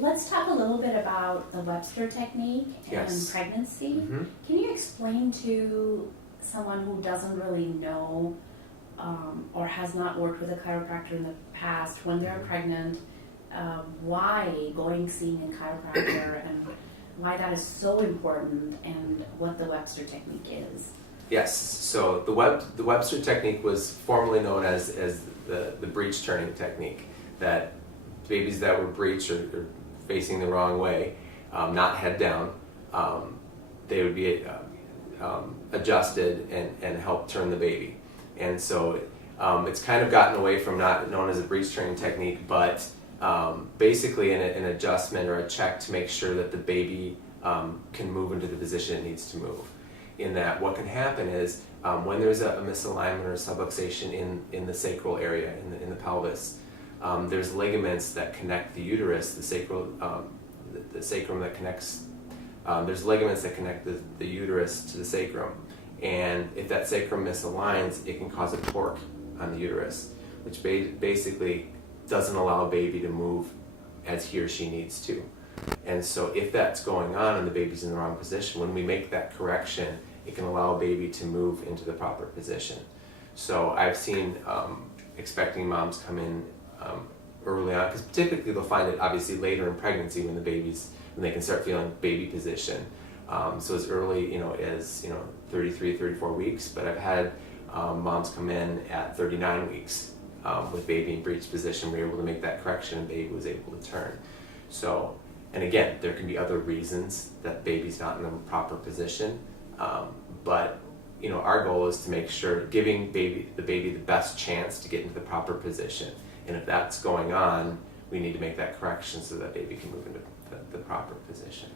Let's talk a little bit about the Webster technique and Yes. pregnancy. Mm-hmm. Can you explain to someone who doesn't really know or has not worked with a chiropractor in the past, when they're pregnant, why seeing a chiropractor and why that is so important, and what the Webster technique is? Yes, so the Webster technique was formerly known as the breech turning technique, that babies that were breech or facing the wrong way, not head down, they would be adjusted and help turn the baby. And so it's kind of gotten away from not known as a breech turning technique, but basically an adjustment or a check to make sure that the baby can move into the position it needs to move. In that, what can happen is when there's a misalignment or a subluxation in the sacral area, in the pelvis, there's ligaments that connect the uterus, the sacrum that connects, there's ligaments that connect the uterus to the sacrum. And if that sacrum misaligns, it can cause a torque on the uterus, which basically doesn't allow a baby to move as he or she needs to. And so if that's going on and the baby's in the wrong position, when we make that correction, it can allow a baby to move into the proper position. So I've seen expecting moms come in early on, because typically they'll find it obviously later in pregnancy when they can start feeling baby position. So as early as 33, 34 weeks, but I've had moms come in at 39 weeks with baby in breech position. We were able to make that correction and baby was able to turn. So, and again, there can be other reasons that baby's not in the proper position, but our goal is to make sure giving the baby the best chance to get into the proper position. And if that's going on, we need to make that correction so that baby can move into the proper position.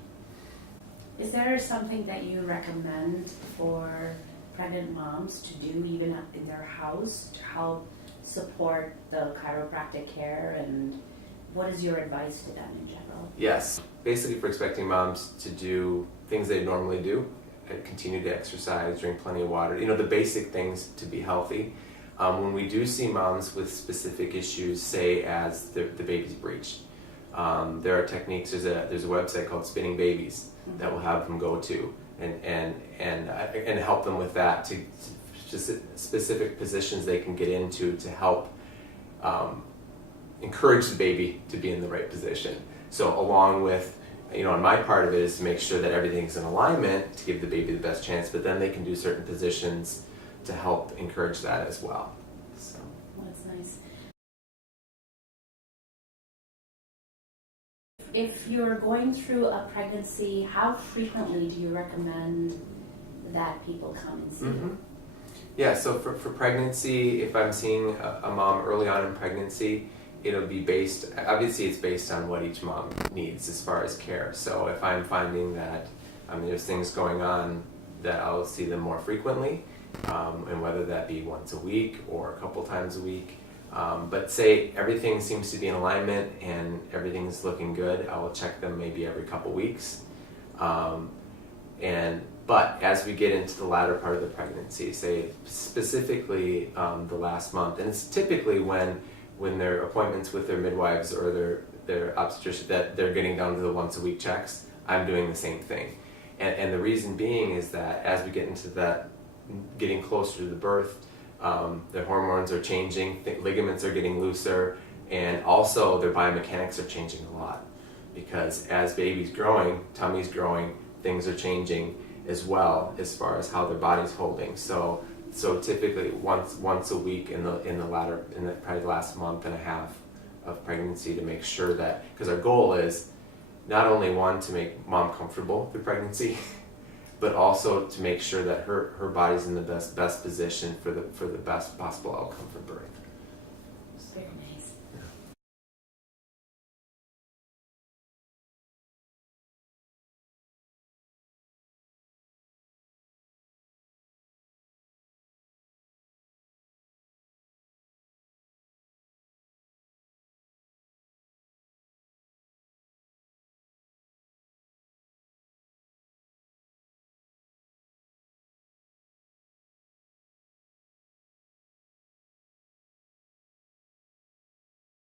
Is there something that you recommend for pregnant moms to do even in their house to help support the chiropractic care, and what is your advice to them in general? Yes, basically for expecting moms to do things they normally do, and continue to exercise, drink plenty of water, the basic things to be healthy. When we do see moms with specific issues, say as the baby's breech, there are techniques. There's a website called Spinning Babies that will have them go to and help them with that, to just specific positions they can get into to help encourage the baby to be in the right position. So along with, on my part of it is to make sure that everything's in alignment to give the baby the best chance, but then they can do certain positions to help encourage that as well. So. That's nice. If you're going through a pregnancy, how frequently do you recommend that people come and see you? Yeah, so for pregnancy, if I'm seeing a mom early on in pregnancy, it'll be based on what each mom needs as far as care. So if I'm finding that there's things going on, that I'll see them more frequently, and whether that be once a week or a couple times a week. But say everything seems to be in alignment and everything's looking good, I will check them maybe every couple weeks. But as we get into the latter part of the pregnancy, say specifically the last month, and it's typically when their appointments with their midwives or their obstetrician, that they're getting down to the once a week checks, I'm doing the same thing. And the reason being is that as we get into that, getting closer to the birth, their hormones are changing, ligaments are getting looser, and also their biomechanics are changing a lot. Because as baby's growing, tummy's growing, things are changing as well as far as how their body's holding. So typically once a week in the probably last month and a half of pregnancy, to make sure that, because our goal is not only one, to make mom comfortable through pregnancy, but also to make sure that her body's in the best position for the best possible outcome for birth. Very nice.